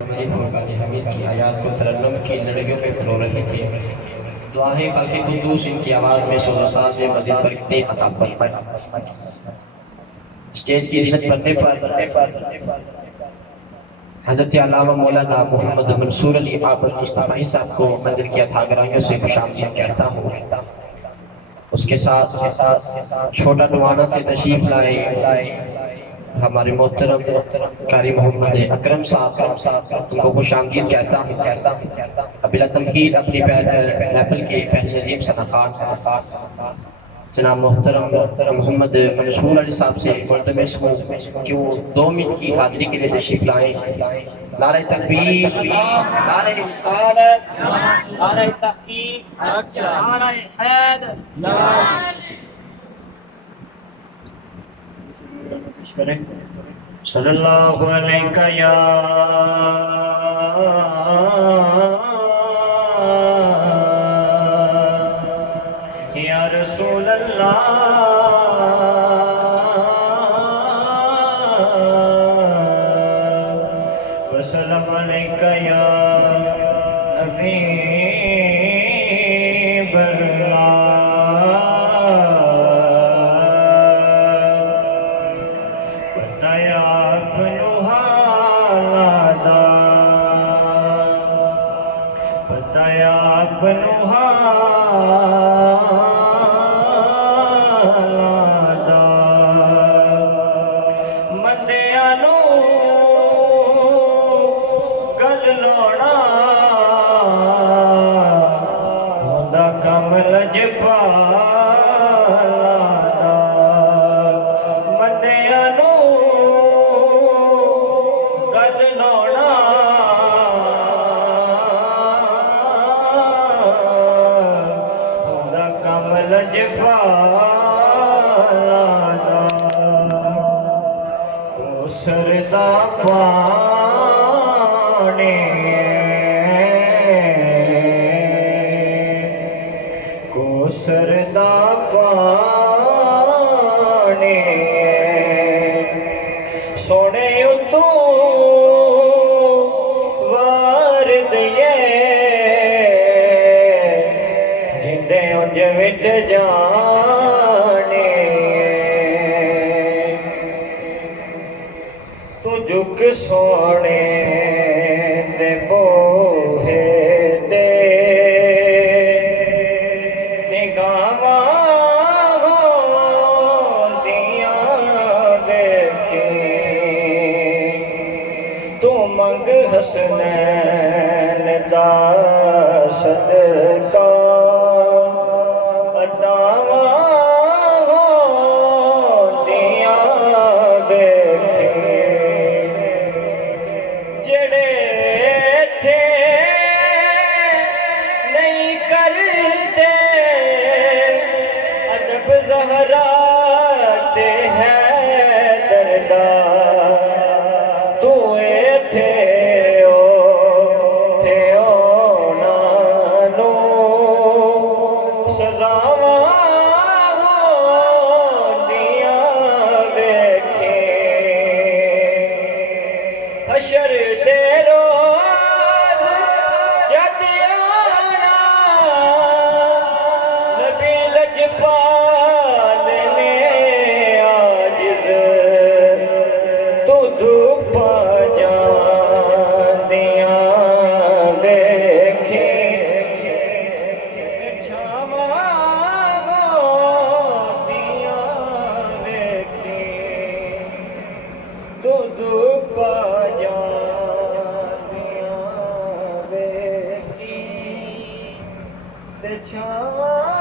فرقان حمید کی آیات کو ترنم کی لڑیوں میں پرو رہے تھے۔ دعا ہے خالق قدوس ان کی آواز میں سول سال میں مزید برکتیں عطا فرمائے۔ اسٹیج کی زینت بننے پر حضرت علامہ مولانا محمد منصور علی عابد مصطفی صاحب کو مندر کی اتھا گرائیوں سے خوش آمدید کہتا ہوں۔ اس کے ساتھ چھوٹا نوانا سے تشریف لائے ہمارے محترم قاری محمد اکرم صاحب ان کو خوش آمدید کہتا ہوں۔ بلا تمہید اپنی محفل کے پہلی عظیم سناخار جناب محترم محمد منصور علی صاحب سے ملتمس ہوں کہ وہ 2 منٹ کی حاضری کے لیے تشریف لائیں۔ نعرہ تکبیر، نعرہ رسالت، نعرہ تحقیق، نعرہ حیدر، صلی اللہ علیہ یا رسول اللہ وسلم علیک یا حبیب اللہ۔ سونے اتو وارد یہ جندے انج وچ جانے تو جھک سونے دے بوہے دے نگاہاں حسنین دا صدقہ عطاواں ہوندیاں ویکھی جڑے تھے نہیں کردے ادب زہرا تے حیدر دا تو تھے حشر دے روز جد آنا نبی لجپال نے عاجز تو دھوپا جاندیاں ویکھی چھاواں ہوندیاں ویکھی تو دھوپا چھاواں